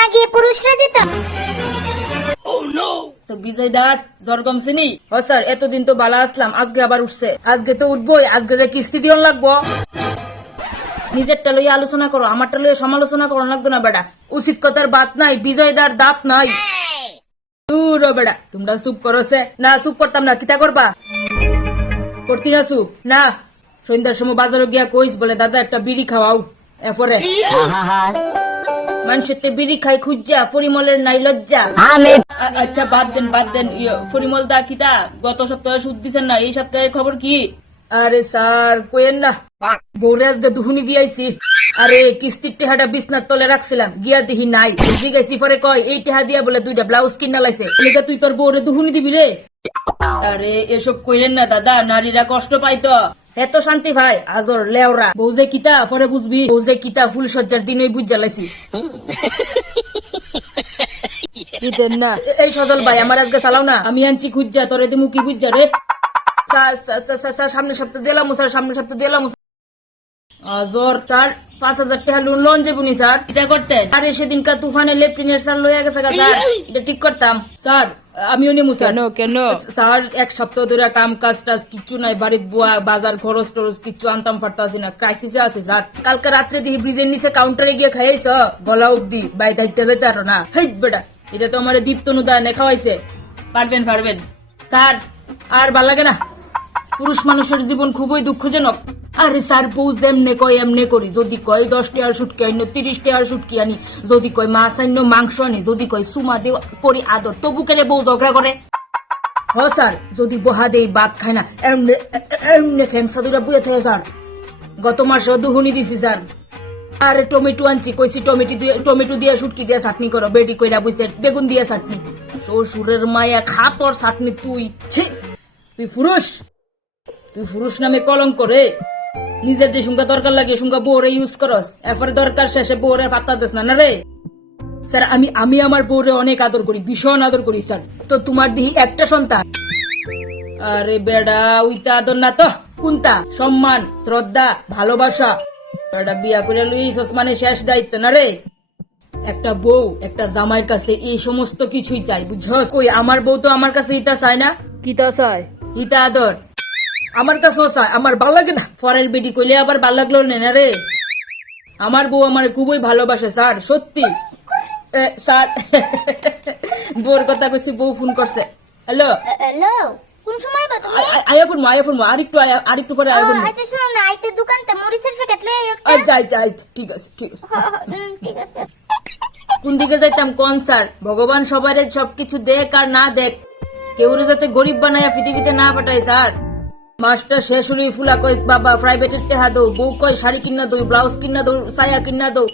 না গিয়ে পুরুষরা যেত। তো বিজয় দার জ্বর কমছে নি? ও স্যার, এতদিন তো ভালো আসলাম, আজকে আবার উঠছে। আজকে তো উঠবোই, আজকে যে কিস্তি দিয়ন লাগবো। নিজেরটা লইয়া আলোচনা করো, আমারটা লইয়া সমালোচনা করো লাগতো না বেটা। উচিত কথার বাত নাই, বিজয় দার দাঁত নাই। দূর হ বেটা, তোমরা চুপ করছে না? চুপ করতাম না, কিতা করবা? করতি না চুপ না? সন্ধ্যার সময় বাজারে গিয়া কইস বলে দাদা একটা বিড়ি খাওয়াও। এরপরে মানুষের বিড়ি খাই খুঁজা, পরিমলের নাই লজ্জা। আচ্ছা বাদ দেন বাদ দেন, পরিমল দা কিতা গত সপ্তাহে সুদ দিচ্ছেন না, এই সপ্তাহের খবর কি? আরে স্যার কোয়েন না, বৌরে আজকে দুহুনি দিয়েছি। আরে কিস্তির টেহাটা বিছনার তলে রাখছিলাম, গিয়া দেখি নাই। জিজ্ঞাসি পরে কয় এই টেহা দিয়া বলে 2টা ব্লাউজ কিনা লাইছে। তুই তোর বৌরে দুহুনি দিবি রে? আরে এসব কইলেন না দাদা, নারীরা কষ্ট পাইতো, এত শান্তি ভাই। আজর লেওরা বউ যে কিতা পরে বুঝবি, বউ যে কিতা ফুল সজ্জার দিন বুঝ জ্বালাইছি। না এই সজল ভাই, আমার আজকে চালাও না, আমি আনছি খুঁজা, তোরে দিমু কি বুঝা রে? সামনের সপ্তাহে দিলাম স্যার, সামনের সপ্তাহে দিলাম আজর। স্যার 5,000 টাকা লোন লোন যাবনি স্যার, এটা করতেন। আরে সেদিনকার তুফানে লেফটেন্যান্ট স্যার লইয়া গেছে স্যার, এটা ঠিক করতাম স্যার। আমিও নিমু স্যার। কেন স্যার? এক সপ্তাহ ধরে কাম কাজ টাজ কিচ্ছু নাই, বাড়ির বুয়া বাজার খরচ টরচ কিচ্ছু আনতাম পারতাছি না, ক্রাইসিসে আছে স্যার। কালকে রাত্রে দেখি ব্রিজের নিচে কাউন্টারে গিয়ে খাইছ গলা অব্দি, বাই দায়িত্ব যেতে আরো না। হেট বেটা, এটা তো আমার দীপ্ত নুদায়নে খাওয়াইছে। পারবেন পারবেন স্যার, আর ভাল লাগে না। পুরুষ মানুষের জীবন খুবই দুঃখজনক। আরে স্যার বউ যেমনে কয় এমনে করি, যদি কয় 10 টাকার শুটকি আনি, 30 টাকার শুটকি আনি, যদি কয় মাছ আনি মাংস আনি, যদি কয় সুমা দেও করি আদর, তবু কেন বউ ঝগড়া করে? হ স্যার, যদি বহা দেই ভাত খায় না, এমনে এমনে ফ্যাংসা দুরা বুয়ে থাকে স্যার। গত মাসে দুহুনি দিছি স্যার। আরে টমেটো আনছি, কইছি টমেটো দিয়ে শুটকি দিয়ে চাটনি করো, বেডি কইরা বুঝছে বেগুন দিয়ে চাটনি। শ্বশুরের মায়া খা তোর চাটনি তুই। ছি, তুই পুরুষ, তুই পুরুষ নামে কলঙ্ক করে। নিজের যে সুঙ্গা দরকার লাগে সুঙ্গা বউরে ইউজ করস, এরপরে দরকার শেষে বউরে পাত্তা দিস না রে। স্যার আমি আমার বউরে অনেক আদর করি, ভীষণ আদর করি স্যার। তো তোমার দিহি একটা সন্তান। আরে বেডা ওইটা আদর না তো, কোনটা? সম্মান, শ্রদ্ধা, ভালোবাসা। বেডা বিয়া করে লইছস মানে শেষ দায়িত্ব না রে। একটা বউ একটা জামাইয়ের কাছে এই সমস্ত কিছুই চাই, বুঝছস? কই আমার বউ তো আমার কাছে ইটা চায় না। কিটা চায়? ইটা আদর। আমার কাছেও চায়, আমার ভাল লাগে না। ফরের বেটি কইলে আবার ভাল লাগলো না রে। আমার বউ আমার খুবই ভালোবাসে স্যার, সত্যি। স্যার বউর কথা কইছি, বউ ফোন করছে। হ্যালো হ্যালো, কোন সময় বা তুমি? আয়া ফোন আরেকটু পরে আয়া ফোন। আচ্ছা শুনো না, আইতে দোকানতে মরিচের প্যাকেট লই আইও। আচ্ছা আচ্ছা আচ্ছা, ঠিক আছে ঠিক আছে। ঠিক আছে। কোন দিকে যাইতাম কোন স্যার? ভগবান সবারে সবকিছু দেখ আর না দেখ, কেউ যাতে গরিব বানায়া পৃথিবীতে না পাঠায় স্যার। মাস্টার শেষুরি ফুলা কইস বাবা প্রাইভেটের টেহা দৌ, বউ কয় শাড়ি কিনা দৌ, ব্লাউজ কিনা দৌ, সায়া কিনা দৌ।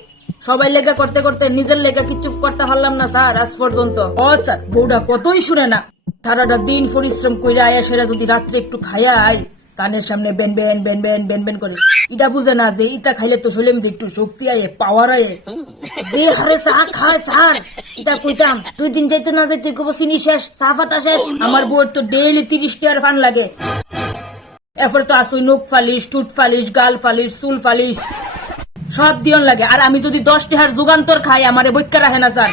সবাই লেখা করতে করতে নিজের লেখা কিচ্ছু করতে পারলাম না স্যার আজ পর্যন্ত। ও স্যার, বউটা কতই শুনে না। সারাটা দিন পরিশ্রম কইরা আয়া সেরা যদি রাত্রে একটু খাইয়া আই, কানের সামনে Ben Ben Ben Ben Ben Ben করে। এটা বুঝে না যে ইটা খাইলে তো শরীরে মধ্যে একটু শক্তি আয়ে, পাওয়ার আয়ে। দে হারে চা খায় স্যার, এটা কইতাম 2 দিন যাইতে না যাইতে কব চিনি শেষ, চা পাতা শেষ। আমার বউর তো ডেইলি 30 টাকার ফান লাগে। এরপর তো আসুই নখ ফালিশ, টুট ফালিশ, গাল ফালিশ, চুল ফালিশ সব দিয়ন লাগে। আর আমি যদি 10 টাকার যুগান্তর খাই, আমারে বইক্কা রাখে না স্যার।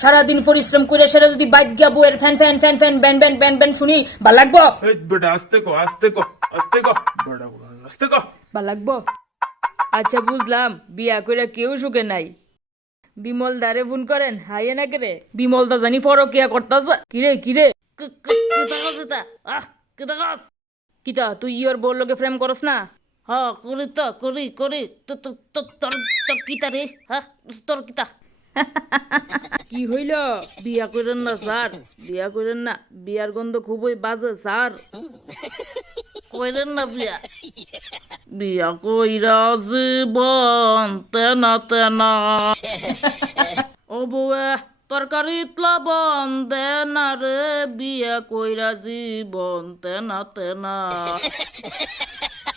সারাদিন পরিশ্রম করে সেটা যদি বাইক গিয়া বউয়ের ফ্যান ফ্যান ফ্যান ফ্যান ব্যান ব্যান ব্যান ব্যান শুনি, ভাল লাগবো? বেটা আস্তে কো আস্তে কো আস্তে কো, বেটা আস্তে কো। ভাল লাগবো? আচ্ছা বুঝলাম, বিয়া কইরা কেউ সুখে নাই। বিমল দারে ফোন করেন, হাইয়ে না কেরে? বিমল দা জানি ফরকিয়া করতাছে। কিরে কিরে কিতা কস এটা? কিতা কস? কিতা তুই ইয়র বউর লগে প্রেম করস না? হ করি তো, করি করি। তোর কিতা রে? হ্যাঁ তোর কিতা? কি হইল? বিয়া করেন না স্যার, বিয়া করেন না, বিয়ার গন্ধ খুবই বাজে স্যার। কইরেন না বিয়া, বিয়া কইরা জীবন তেনা তেনা। ও বউয়া তরকারিত লবণ দে না রে, বিয়া কইরা জীবন তেনা তেনা।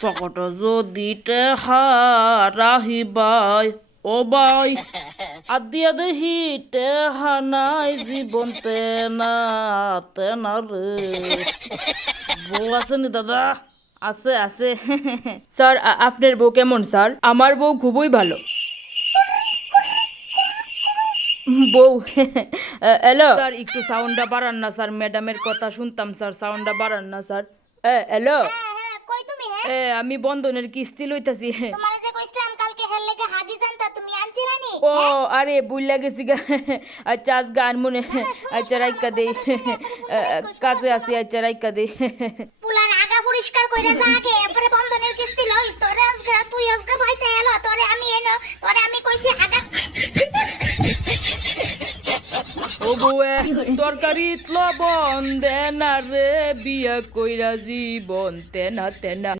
পকট যদি টেহা রাহিবাই ও বাই, আদিয়া দেহি টেহা নাই, জীবন তেনা তেনা রে। বউ আছে নি দাদা? আছে আছে। স্যার আপনার বউ কেমন স্যার? আমার বউ খুবই ভালো। বউ হ্যালো স্যার একটু সাউন্ডটা বাড়ান না স্যার, ম্যাডামের কথা শুনতাম স্যার, সাউন্ডটা বাড়ান না স্যার। হ্যালো হ্যাঁ কই তুমি হ্যাঁ আমি বন্ধনের কিস্তি লইতাছি। তোমারে যে কইছিলাম কালকে হেল লেগে হাগি জানতা তুমি আনছিলা নি ও আরে বুইলা গেছি গা। আচ্ছা আজ গান মনে, আচ্ছা রাইকা দেই, কাজে আছি, আচ্ছা রাইকা দেই। পুলার আগা পরিষ্কার কইরা যা আগে এরপরে বন্ধনের কিস্তি লইস তোরে আজকে তুই আজকে ভাইতে এলো তোরে আমি এনো তোরে আমি কইছি আগা ও বউয়ে তরকারি লবণ দেনা রে, বিয়া কইরা জীবন তেনা তেনা।